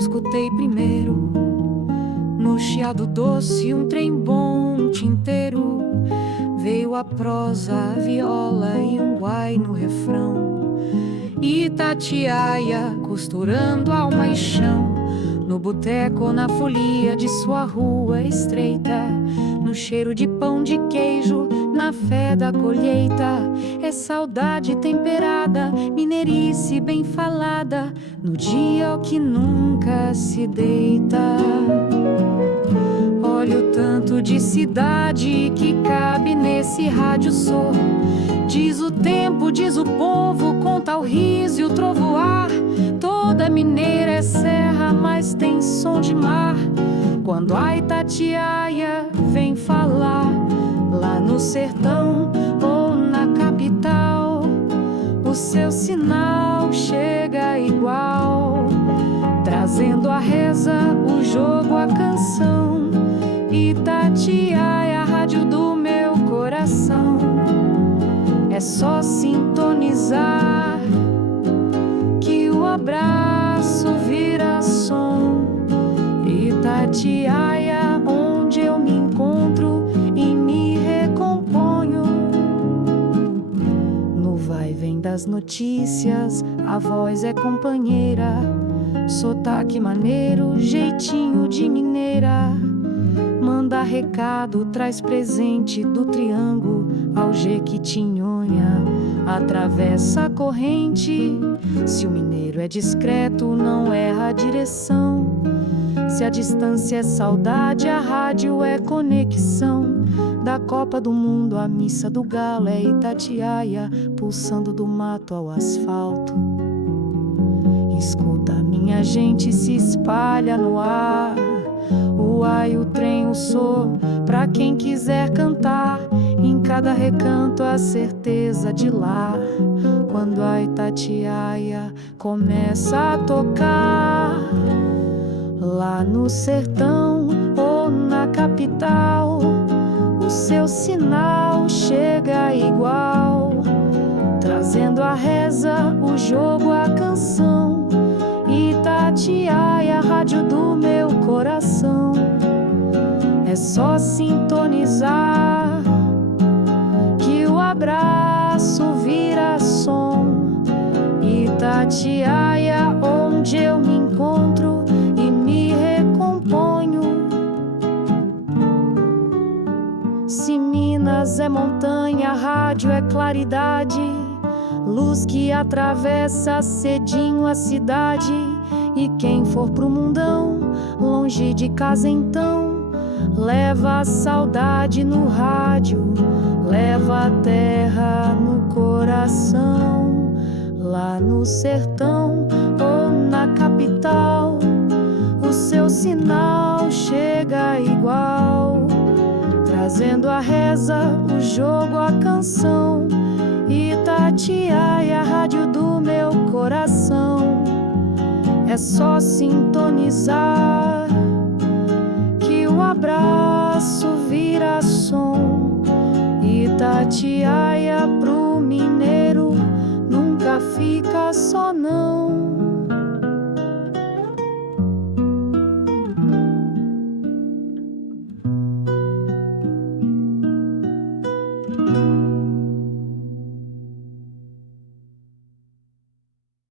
escutei primeiro, no chiado doce um trem bom tinteiro. Veio a prosa, a viola e um guai no refrão. Itatiaia costurando alma e chão, no boteco ou na folia de sua rua estreita, no cheiro de pão de queijo, na fé da colheita. É saudade temperada, mineirice bem falada, no dia que nunca se deita. Olha o tanto de cidade que cabe nesse rádio só. Diz o tempo, diz o povo, conta o riso e o trovoar. Toda mineira é serra, mas tem som de mar. Quando a Itatiaia vem falar, lá no sertão ou na capital, o seu sinal chega igual, trazendo a reza, o jogo, a canção. Itatiaia, a rádio do meu coração. É só sintonizar que o abraço vira som. Itatiaia, onde eu me encontro e me recomponho. No vai e vem das notícias, a voz é companheira. Sotaque maneiro, jeitinho de mineira. Manda recado, traz presente do Triângulo ao Jequitinhonha. Atravessa a corrente, se o mineiro é discreto, não erra a direção. Se a distância é saudade, a rádio é conexão. Da Copa do Mundo à missa do galo é Itatiaia, pulsando do mato ao asfalto. Escuta, minha gente, se espalha no ar. O ai, o trem, o sou, pra quem quiser cantar. Em cada recanto a certeza de lar. Quando a Itatiaia começa a tocar, lá no sertão ou na capital, o seu sinal chega igual, trazendo a reza, o jogo, a canção. Itatiaia, a rádio do meu coração. É só sintonizar que o abraço vira som. Itatiaia, onde eu me encontro e me recomponho. Se Minas é montanha, a rádio é claridade, luz que atravessa cedinho a cidade. E quem for pro mundão, longe de casa então, leva a saudade no rádio, leva a terra no coração. Lá no sertão ou na capital, o seu sinal chega igual, trazendo a reza, o jogo, a canção. Itatiaia, a rádio do meu coração. É só sintonizar que o abraço vira som. Itatiaia, pro mineiro nunca fica só não.